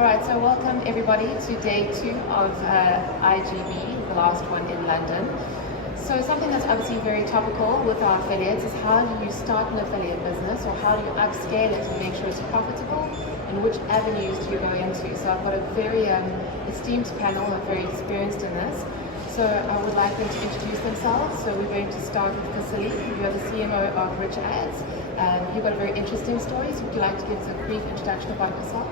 All right, so welcome everybody to day 2 of iGB, the last one in London. So something that's obviously very topical with our affiliates is how do you start an affiliate business, or how do you upscale it and make sure it's profitable, and which avenues do you go into? So I've got a very esteemed panel who are very experienced in this. So I would like them to introduce themselves. So we're going to start with Pascalle. You are the CMO of RichAds. You've got a very interesting story, so would you like to give us a brief introduction about yourself?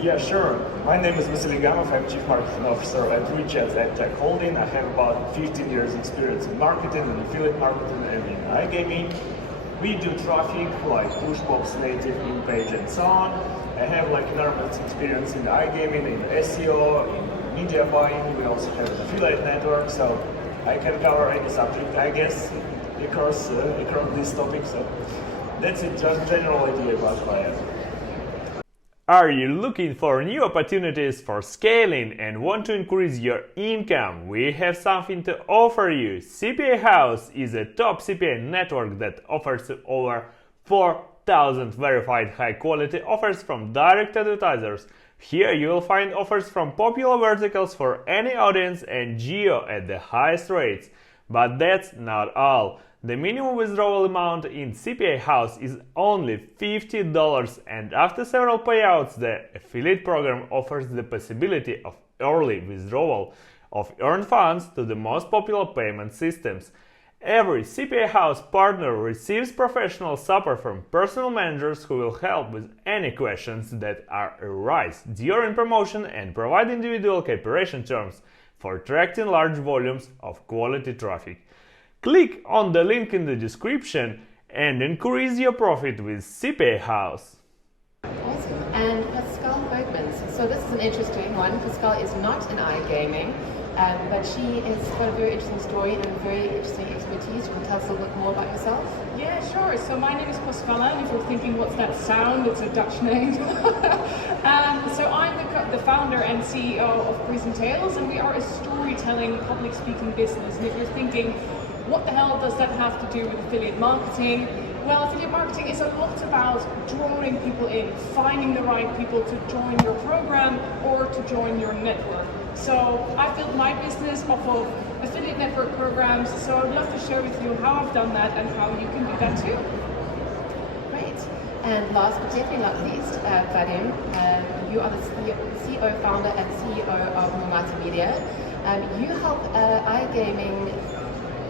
Yeah, sure. My name is Vadim. I'm Chief Marketing Officer at RichAds AdTech Holding. I have about 15 years experience in marketing and affiliate marketing and in iGaming. We do traffic like push box, native, in-page and so on. I have like enormous experience in iGaming, in SEO, in media buying. We also have an affiliate network, so I can cover any subject, I guess, across this topic. So that's it, just general idea about who I am. Are you looking for new opportunities for scaling and want to increase your income? We have something to offer you. CPA.HOUSE is a top CPA network that offers over 4,000 verified high-quality offers from direct advertisers. Here you will find offers from popular verticals for any audience and geo at the highest rates. But that's not all. The minimum withdrawal amount in CPA.HOUSE is only $50, and after several payouts, the affiliate program offers the possibility of early withdrawal of earned funds to the most popular payment systems. Every CPA.HOUSE partner receives professional support from personal managers who will help with any questions that arise during promotion and provide individual cooperation terms for attracting large volumes of quality traffic. Click on the link in the description and increase your profit with CPA.HOUSE. Awesome. And Pascalle Bergmans. So this is an interesting one. Pascalle is not in iGaming, but she has got a very interesting story and a very interesting expertise. You can tell us a little bit more about yourself? Yeah, sure. So my name is Pascalle, and if you're thinking, what's that sound? It's a Dutch name. So I'm the founder and CEO of PresenTales, and we are a storytelling, public speaking business. And if you're thinking, what the hell does that have to do with affiliate marketing? Well, affiliate marketing is a lot about drawing people in, finding the right people to join your program or to join your network. So I've built my business off of affiliate network programs, so I'd love to share with you how I've done that and how you can do that too. Great. And last but definitely not least, Vadim, you are the CEO, founder and CEO of Mamuta Media. You help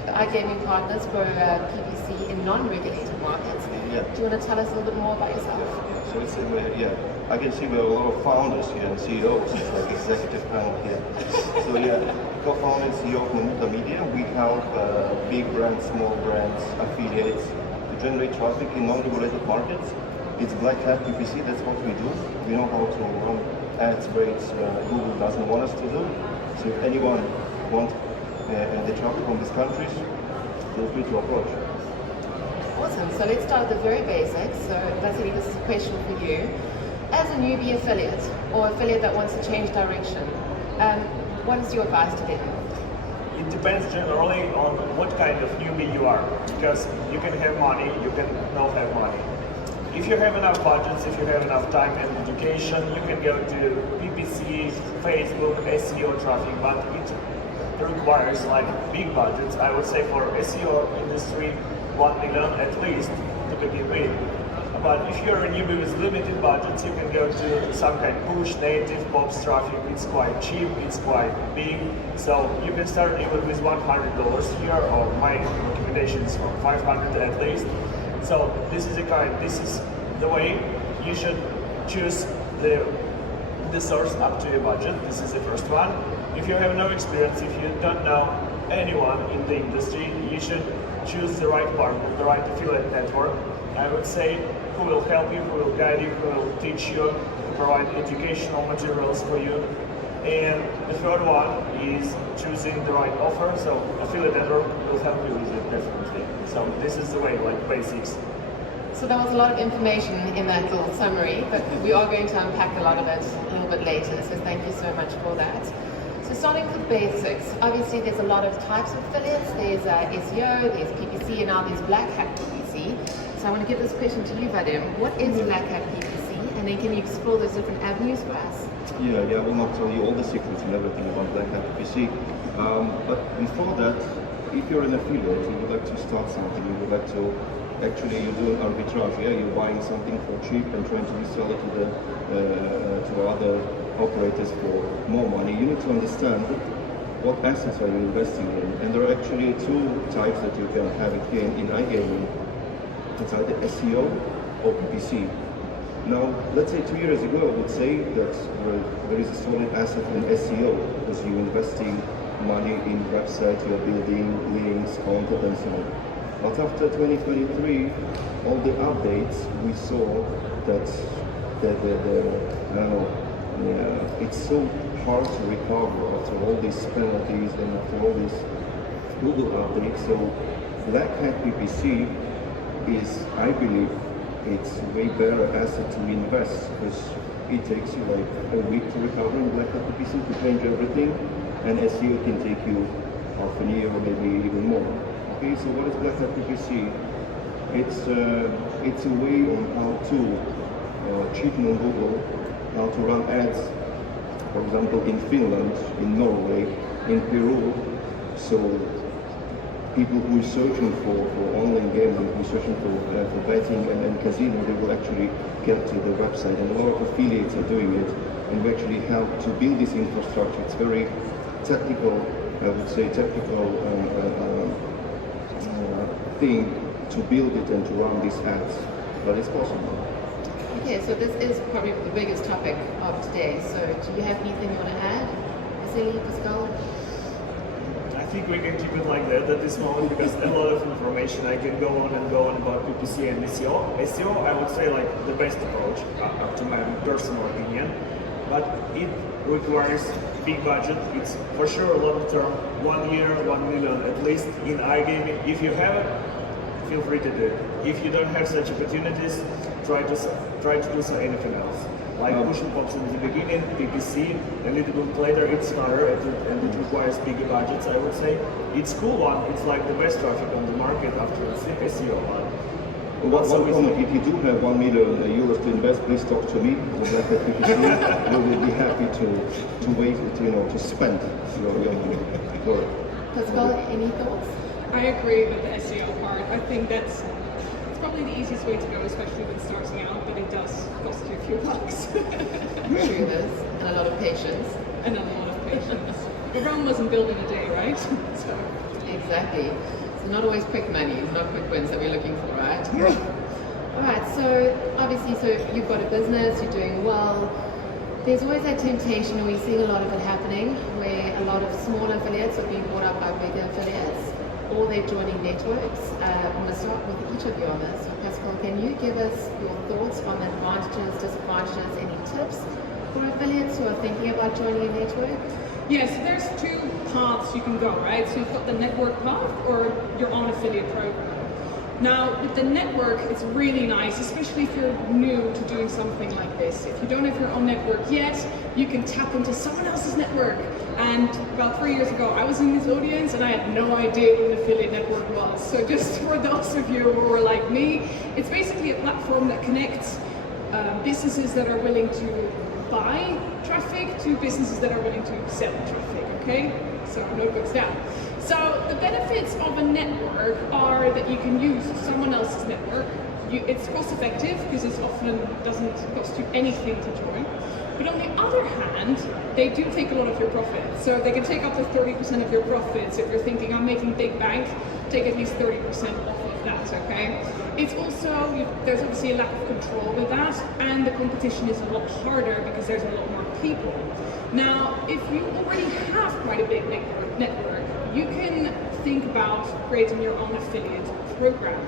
iGaming partners grow PPC in non-regulated markets. Yeah. Do you want to tell us a little bit more about yourself? So it's I can see we have a lot of founders here and CEOs, it's like executive panel here. So co-founder and CEO of Mamuta Media. We help big brands, small brands, affiliates to generate traffic in non-regulated markets. It's Blackhat PPC, that's what we do. We know how to run ads rates Google doesn't want us to do. So if anyone wants the traffic from these countries, feel free to approach. Awesome. So let's start with the very basics. So Vasily, this is a question for you. As a newbie affiliate or affiliate that wants to change direction, what is your advice to them? It depends generally on what kind of newbie you are, because you can have money, you can not have money. If you have enough budgets, if you have enough time and education, you can go to PPC, Facebook, SEO traffic, but it requires like big budgets. I would say for SEO industry, 1 million at least to begin with. But if you're a newbie with limited budgets, you can go to some kind of push, native, pops traffic. It's quite cheap, it's quite big. So you can start even with $100 here, or my recommendation is from 500 at least. So this is the way you should choose the source up to your budget. This is the first one. If you have no experience, if you don't know anyone in the industry, you should choose the right partner, the right affiliate network. I would say who will help you, who will guide you, who will teach you, provide educational materials for you. And the third one is choosing the right offer. So affiliate network will help you with it definitely. So this is the way, like basics. So there was a lot of information in that little summary, but we are going to unpack a lot of it a little bit later. So thank you so much for that. So starting with the basics, obviously there's a lot of types of affiliates. There's SEO, there's PPC, and now there's Blackhat PPC. So I want to give this question to you, Vadim. What is Blackhat PPC And then can you explore those different avenues for us? Yeah, I will not tell you all the secrets and everything about Blackhat PPC. But before that, if you're an affiliate, you would like to start something, you would like to, actually you're doing arbitrage, yeah, you're buying something for cheap and trying to resell it to other operators for more money. You need to understand what assets are you investing in. And there are actually two types that you can have it here in iGaming. It's either SEO or PPC. Now, let's say 2 years ago, I would say that there is a solid asset in SEO because you're investing money in websites, you're building links, content, and so on. But after 2023, all the updates, we saw that it's so hard to recover after all these penalties and after all these Google updates. So Blackhat PPC is, I believe, it's way better asset to invest because it takes you like a week to recover in Blackhat PPC to change everything, and SEO can take you half a year or maybe even more. Okay, so what is Blackhat PPC? It's a way on how to cheating on Google, how to run ads, for example, in Finland, in Norway, in Peru. So people who are searching for online gambling, who are searching for betting and casino, they will actually get to the website, and a lot of affiliates are doing it, and we actually help to build this infrastructure. It's very technical, I would say, thing to build it and to run these ads, but it's possible. Okay, so this is probably the biggest topic of today. So do you have anything you want to add, Vasily, Pascalle? I think we can keep it like that at this moment because a lot of information. I can go on about PPC and SEO. SEO, I would say, like the best approach, up to my personal opinion, but it requires big budget. It's for sure a long term, 1 year, 1 million at least in iGaming. If you have it, feel free to do it. If you don't have such opportunities, try to do anything else. Like pushing pops in the beginning, PPC, a little bit later it's harder and it requires bigger budgets, I would say. It's cool one, it's like the best traffic on the market after the SEO one. One comment, if you do have 1 million euros to invest, please talk to me. We will be happy to wait, to spend your money. Pascalle, any thoughts? I agree with the SEO part. I think it's probably the easiest way to go, especially when starting out, but it does cost you a few bucks. True this, and a lot of patience. And a lot of patience. But Rome wasn't built in a day, right? So. Exactly. So not always quick money, not quick wins that we're looking for, right? All right, so obviously, you've got a business, you're doing well. There's always that temptation, and we're seeing a lot of it happening, where a lot of small affiliates are being bought up by bigger affiliates, or they're joining networks. I'm going to start with each of you on this. So Pascalle, can you give us your thoughts on the advantages, disadvantages, any tips for affiliates who are thinking about joining a network? Yes, so there's two paths you can go, right? So you've got the network path or your own affiliate program. Now, with the network, it's really nice, especially if you're new to doing something like this. If you don't have your own network yet, you can tap into someone else's network. And about 3 years ago, I was in this audience and I had no idea what an affiliate network was. So just for those of you who are like me, it's basically a platform that connects businesses that are willing to buy traffic to businesses that are willing to sell traffic, okay? So notebooks down. So the benefits of a network are that you can use someone else's network. It's cost effective because it often doesn't cost you anything to join. But on the other hand, they do take a lot of your profits. So they can take up to 30% of your profits. If you're thinking, I'm making big bank, take at least 30% off of that, okay? It's also, there's obviously a lack of control with that, and the competition is a lot harder because there's a lot more people. Now, if you already have quite a big network, you can think about creating your own affiliate program.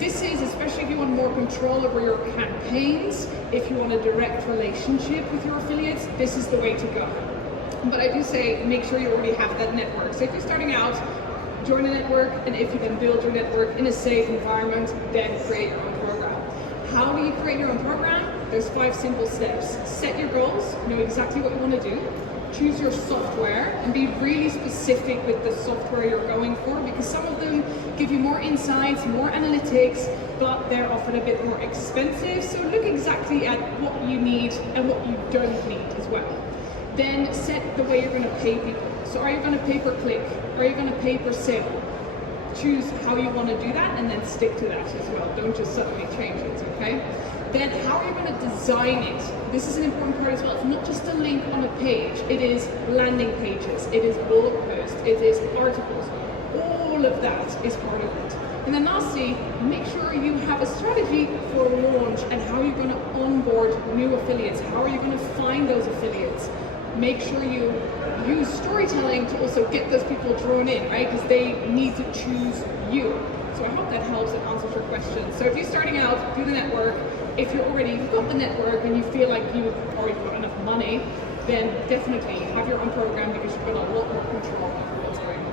This is, especially if you want more control over your campaigns, if you want a direct relationship with your affiliates, this is the way to go. But I do say, make sure you already have that network. So if you're starting out, join a network, and if you can build your network in a safe environment, then create your own program. How do you create your own program? There's 5 simple steps. Set your goals, know exactly what you want to do. choose your software and be really specific with the software you're going for, because some of them give you more insights, more analytics, but they're often a bit more expensive. So look exactly at what you need and what you don't need as well. Then set the way you're going to pay people. So are you going to pay per click? Are you going to pay per sale? Choose how you want to do that and then stick to that as well. Don't just suddenly change it, okay? Then how are you going to design it? This is an important part as well. It's not just a link on a page. It is landing pages. It is blog posts. It is articles. All of that is part of it. And then lastly, make sure you have a strategy for launch and how you're going to onboard new affiliates. How are you going to find those affiliates? Make sure you use storytelling to also get those people drawn in, right? Because they need to choose you. So I hope that helps and answers your question. So if you're starting out, do the network. If you've got the network and you feel like you've already got enough money, then definitely have your own program, because you've got a lot more control over what's going on.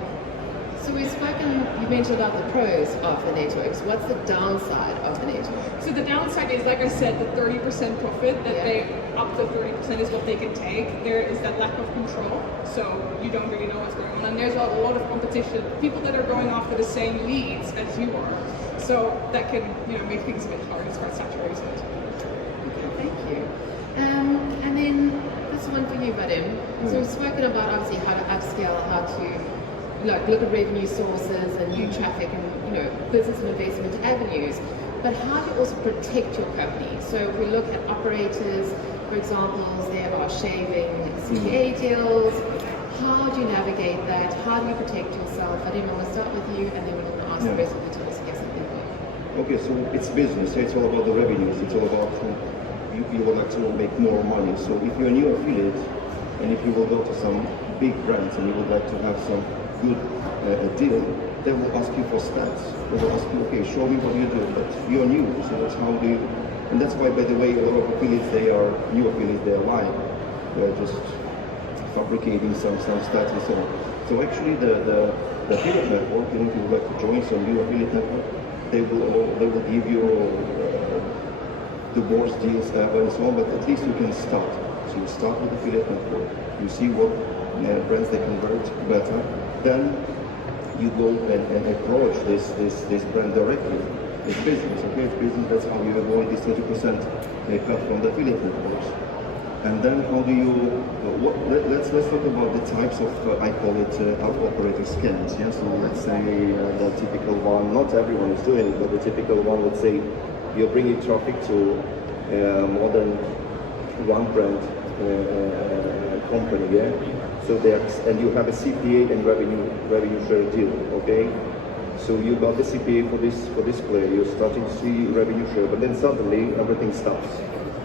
So you mentioned about the pros of the networks. What's the downside of the network? So the downside is, like I said, the 30% profit that up to 30% is what they can take. There is that lack of control, so you don't really know what's going on. And there's a lot of competition, people that are going after the same leads as you are. So that can make things a bit hard. It's quite saturated. Okay, thank you. And then this one for you, Vadim. So we've spoken about obviously how to upscale, how to look at revenue sources and new traffic and business and investment avenues. But how do you also protect your company? So if we look at operators, for example, there are shaving CPA deals. How do you navigate that? How do you protect yourself? I didn't want to start with you, and then we're going to ask the rest of the teams to get something more. Okay, so it's business. It's all about the revenues. It's all about you will actually make more money. So if you're a new affiliate, and if you will go to some big brands and you would like to have some good deal, they will ask you for stats. They will ask you, okay, show me what you do, but you're new, so that's how do you, and that's why, by the way, a lot of affiliates, new affiliates, they are lying. They're just fabricating some stats and so on. So actually the affiliate network, if you would like to join some new affiliate network, they will give you the worst deals ever and so on, but at least you can start. So you start with affiliate network, you see what brands they convert better, then you go and approach this brand directly. It's business, okay? It's business. That's how you avoid this 30% cut from the affiliate networks. And then how do you? Let's talk about the types of I call it operator scams. Yeah. So let's say the typical one. Not everyone is doing it, but the typical one. Let's say you're bringing traffic to more than one brand company. Yeah. So and you have a CPA and revenue share deal, okay? So you got the CPA for this player, you're starting to see revenue share, but then suddenly everything stops.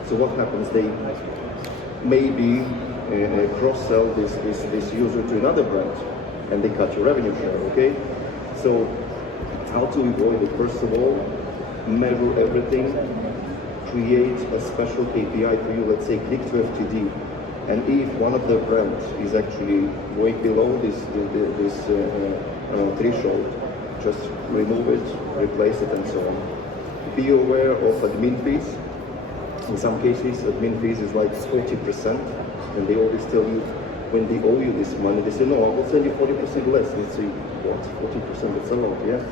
So what happens? They maybe cross-sell this user to another brand, and they cut your revenue share, okay? So how to avoid it? First of all, measure everything, create a special KPI for you, let's say click to FTD. And if one of the brands is actually way below this threshold, just remove it, replace it, and so on. Be aware of admin fees. In some cases, admin fees is like 40%, and they always tell you when they owe you this money, they say, no, I will send you 40% less. And you say, what? 40%? That's a lot, yeah?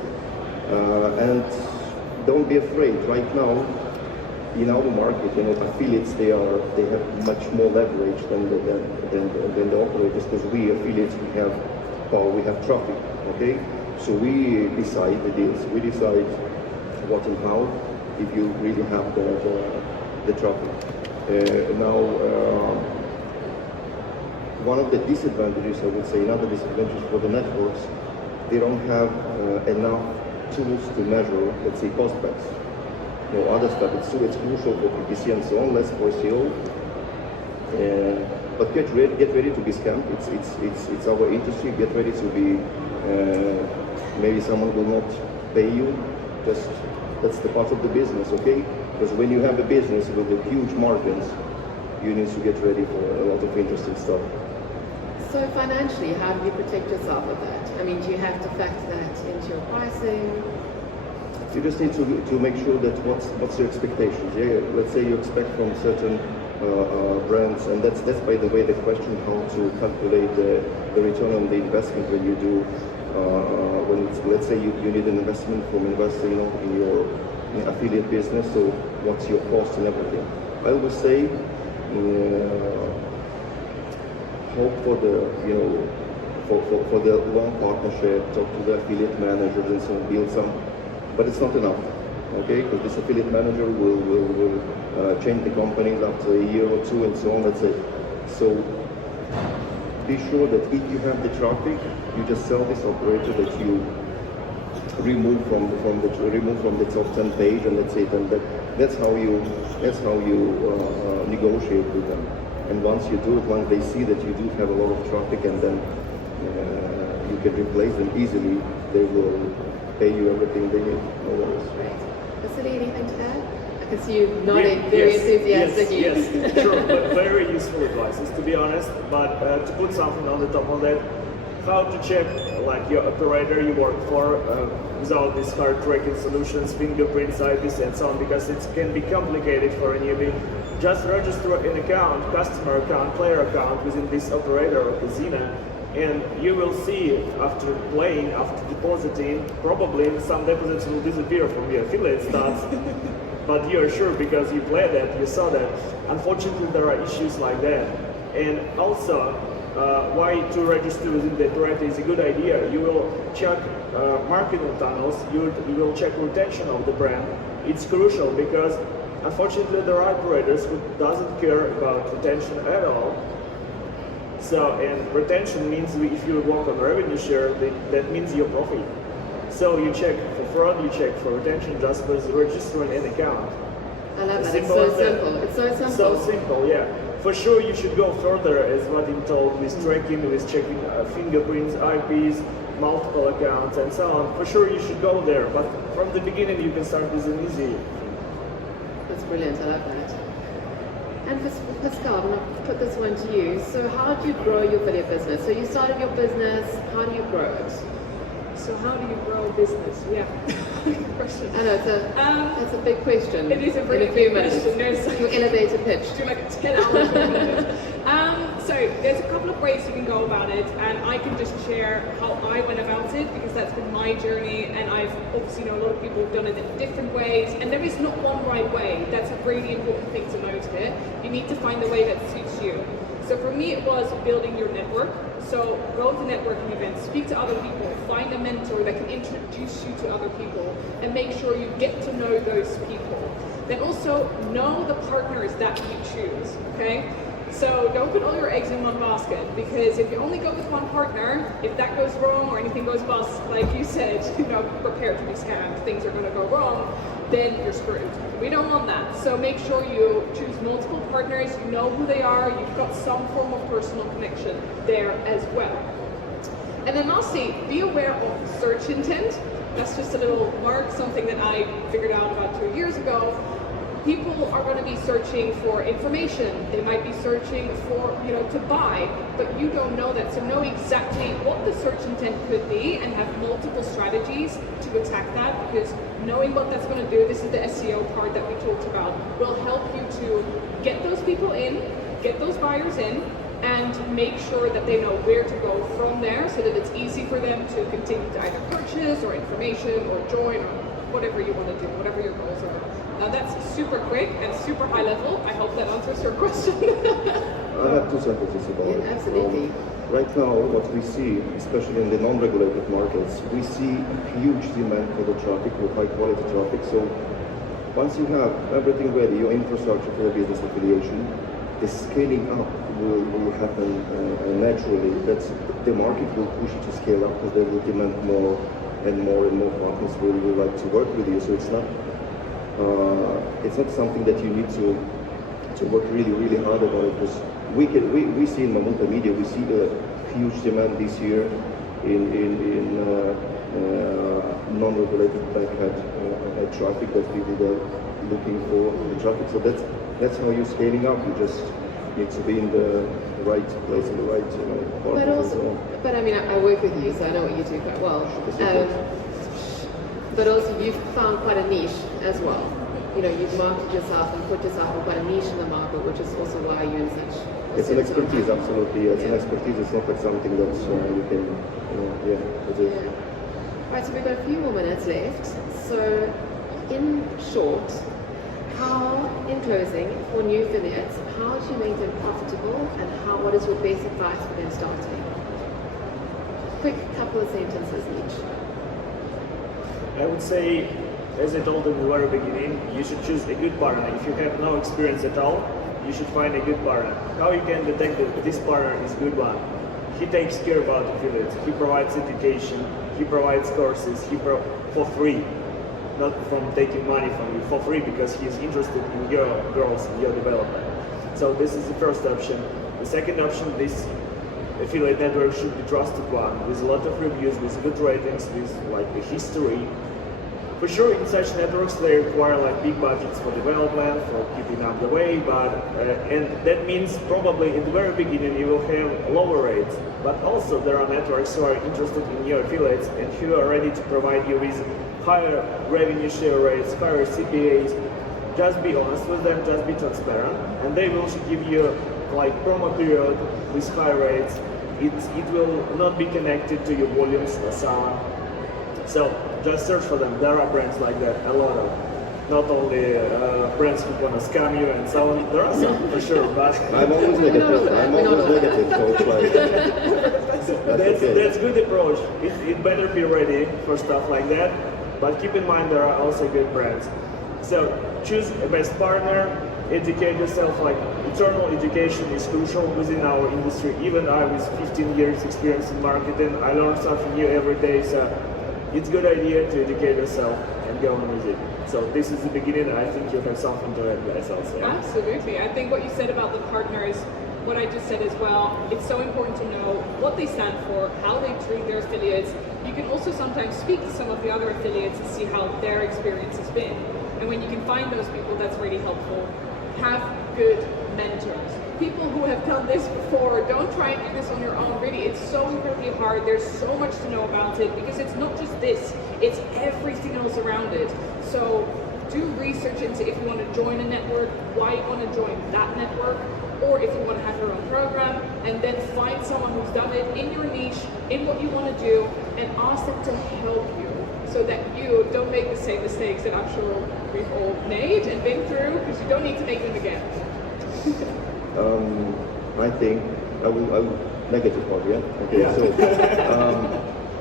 And don't be afraid. Right now, in our market, affiliates they have much more leverage than the operators, because we affiliates we have power, we have traffic. Okay, so we decide the deals, we decide what and how. If you really have the traffic. Now, one of the disadvantages, I would say, another disadvantage for the networks, they don't have enough tools to measure, let's say, prospects. Other stuff, it's crucial for PPC and so on, less for SEO. But get ready to be scammed. It's our industry. Get ready to be. Maybe someone will not pay you. That's the part of the business, okay? Because when you have a business with a huge margins, you need to get ready for a lot of interesting stuff. So financially, how do you protect yourself with that? I mean, do you have to factor that into your pricing? You just need to make sure that what's your expectations. Yeah, let's say you expect from certain brands, and that's by the way the question how to calculate the return on the investment when you do when it's, let's say you need an investment from investor, you know, in your affiliate business. So what's your cost and everything? I would say hope for the for the long partnership, talk to the affiliate managers and so on, build some, but it's not enough. Okay, because this affiliate manager will change the company after a year or two and so on. That's it. So be sure that if you have the traffic, you just sell this operator that you remove from the top 10 page, and that's it. And that's how you negotiate with them. And once you do it, once they see that you do have a lot of traffic, and then you can replace them easily, they will pay you everything they need. No worries. Vasily, anything to add? I can see you nodding, very enthusiastic. Yes, sure, but very useful advice, to be honest. But to put something on the top of that, how to check like your operator you work for without these hard tracking solutions, fingerprints, IPs, and so on, because it can be complicated for a newbie. Just register an account, customer account, player account within this operator or casino, and you will see after playing, after depositing, probably some deposits will disappear from your affiliate stats, but you're sure because you played that, you saw that. Unfortunately, there are issues like that. And also, why to register within the operator is a good idea. You will check marketing tunnels, you will check retention of the brand. It's crucial because unfortunately there are operators who doesn't care about retention at all. So, and retention means if you work on revenue share, that means your profit. So you check for fraud, you check for retention just by registering an account. I love that. It's so simple. It's so simple. So simple, yeah. For sure, you should go further, as Vadim told, with tracking, with checking fingerprints, IPs, multiple accounts, and so on. For sure, you should go there. But from the beginning, you can start with an easy. That's brilliant. I love that. And Pascalle, I'm going to put this one to you. So how do you grow your video business? So you started your business, how do you grow it? So how do you grow a business? Yeah, good question. I know, it's a big question. It is a very big question. Your elevator pitch. Do like a 10-hour So there's a couple of ways you can go about it, and I can just share how I went about it, because that's been my journey, and I've obviously know a lot of people have done it in different ways, and there is not one right way. That's a really important thing to note here. You need to find the way that suits you. So for me, it was building your network. So go to networking events, speak to other people, find a mentor that can introduce you to other people, and make sure you get to know those people. Then also know the partners that you choose, okay? So don't put all your eggs in one basket, because if you only go with one partner, if that goes wrong or anything goes bust, like you said, prepare to be scammed, things are gonna go wrong, then you're screwed. We don't want that. So make sure you choose multiple partners, you know who they are, you've got some form of personal connection there as well. And then lastly, be aware of search intent. That's just a little mark, something that I figured out about 2 years ago. People are going to be searching for information. They might be searching for, to buy, but you don't know that. So know exactly what the search intent could be and have multiple strategies to attack that, because knowing what that's going to do, this is the SEO part that we talked about, will help you to get those people in, get those buyers in, and make sure that they know where to go from there so that it's easy for them to continue to either purchase or information or join or whatever you want to do, whatever your goals are. Now that's super quick and super high level. I hope that answers your question. I have 2 sentences about it. Yeah, absolutely. Right now, what we see, especially in the non-regulated markets, we see huge demand for the traffic, for high-quality traffic. So once you have everything ready, your infrastructure for business affiliation, the scaling up will happen naturally. That's the market will push you to scale up, because they will demand more and more partners will like to work with you. So it's not something that you need to work really, really hard about it, because we see in Mamuta Media, we see a huge demand this year in non-regulated Blackhat traffic that people are looking for the traffic. So that's how you're scaling up. You just need to be in the right place in the right but also, but I mean, I work with you, so I know what you do quite well. But also, you've found quite a niche as well. you've marketed yourself and put yourself in quite a niche in the market, which is also why you're in such. It's an expertise, absolutely. It's an expertise. It's not like something that you can, it is. Yeah. All right, so we've got a few more minutes left. So, in short, in closing, for new affiliates, how do you make them profitable, and what is your best advice for them starting? Quick couple of sentences each. I would say, as I told in the very beginning, you should choose a good partner. If you have no experience at all, you should find a good partner. How you can detect that this partner is a good one? He takes care about affiliates. He provides education. He provides courses. For free, not from taking money from you, for free, because he's interested in your growth, your development. So this is the first option. The second option, this affiliate network should be trusted one, with a lot of reviews, with good ratings, with like a history. For sure, in such networks, they require like big budgets for development, for keeping up the way, and that means probably in the very beginning you will have lower rates. But also there are networks who are interested in your affiliates and who are ready to provide you with higher revenue share rates, higher CPAs. Just be honest with them, just be transparent, and they will give you like promo period with high rates. It will not be connected to your volumes or so on. So just search for them. There are brands like that, a lot of. Not only brands who want to scam you and so on. There are some for sure, but I'm always negative. So it's like that's good approach. It better be ready for stuff like that. But keep in mind there are also good brands. So choose a best partner. Educate yourself. Like internal education is crucial within our industry. Even I, with 15 years experience in marketing, I learn something new every day. So it's a good idea to educate yourself and go on with it. So this is the beginning. I think you have something to add, guys, also. Yeah? Absolutely. I think what you said about the partners, what I just said as well, it's so important to know what they stand for, how they treat their affiliates. You can also sometimes speak to some of the other affiliates and see how their experience has been. And when you can find those people, that's really helpful. Have good mentors. People who have done this before, don't try and do this on your own. Really, it's so incredibly hard. There's so much to know about it because it's not just this, it's everything else around it. So do research into if you want to join a network, why you want to join that network, or if you want to have your own program, and then find someone who's done it in your niche, in what you want to do, and ask them to help you so that you don't make the same mistakes that I'm sure we've all made and been through, because you don't need to make them again. I think I will negative part, yeah? Okay, Yeah. So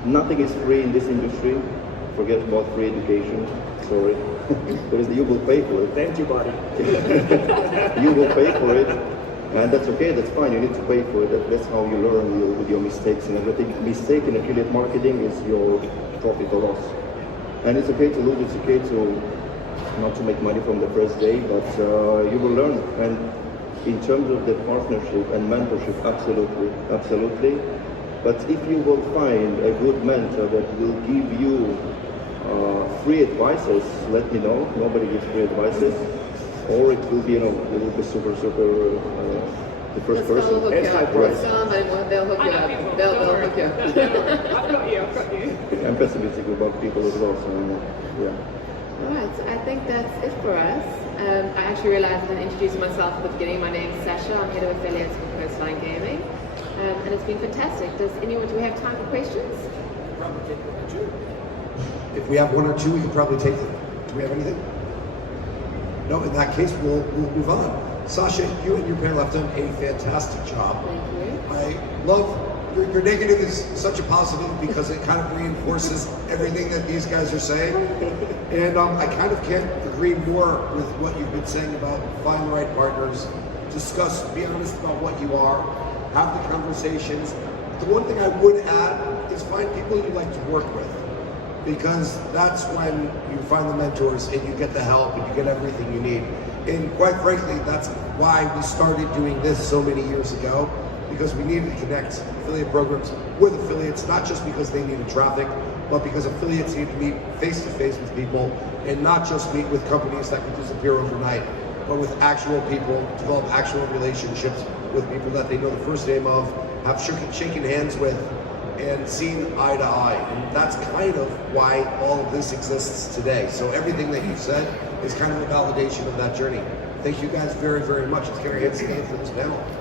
nothing is free in this industry. Forget about free education, sorry. Because you will pay for it. Thank you, buddy. You will pay for it, and that's okay, that's fine, you need to pay for it. That's how you learn with your mistakes and everything. Mistake in affiliate marketing is your profit or loss. And it's okay to lose, it's okay to not to make money from the first day, but you will learn. And in terms of the partnership and mentorship, absolutely. But if you will find a good mentor that will give you free advices, let me know. Nobody gives free advices. Or it will be, it will be super, the first person. They'll hook you up. They'll hook you up. I've got you. I'm pessimistic about people as well, so yeah. Alright, so I think that's it for us. I actually realized I didn't introduce myself at the beginning. My name is Sasha. I'm head of affiliates for Coastline Gaming. And it's been fantastic. Do we have time for questions? Probably take one or two. If we have one or two, we can probably take them. Do we have anything? No, in that case, we'll move on. Sasha, you and your panel have done a fantastic job. Thank you. I love your negative is such a positive because it kind of reinforces everything that these guys are saying. And I kind of can't agree more with what you've been saying about find the right partners, discuss, be honest about what you are, have the conversations. The one thing I would add is find people you like to work with, because that's when you find the mentors and you get the help and you get everything you need. And quite frankly, that's why we started doing this so many years ago, because we needed to connect affiliate programs with affiliates, not just because they needed traffic, but because affiliates need to meet face-to-face with people and not just meet with companies that can disappear overnight, but with actual people, develop actual relationships with people that they know the first name of, have shaken hands with, and seeing eye to eye. And that's kind of why all of this exists today. So everything that you said is kind of a validation of that journey. Thank you guys very, very much. Let's get our hands together for this panel.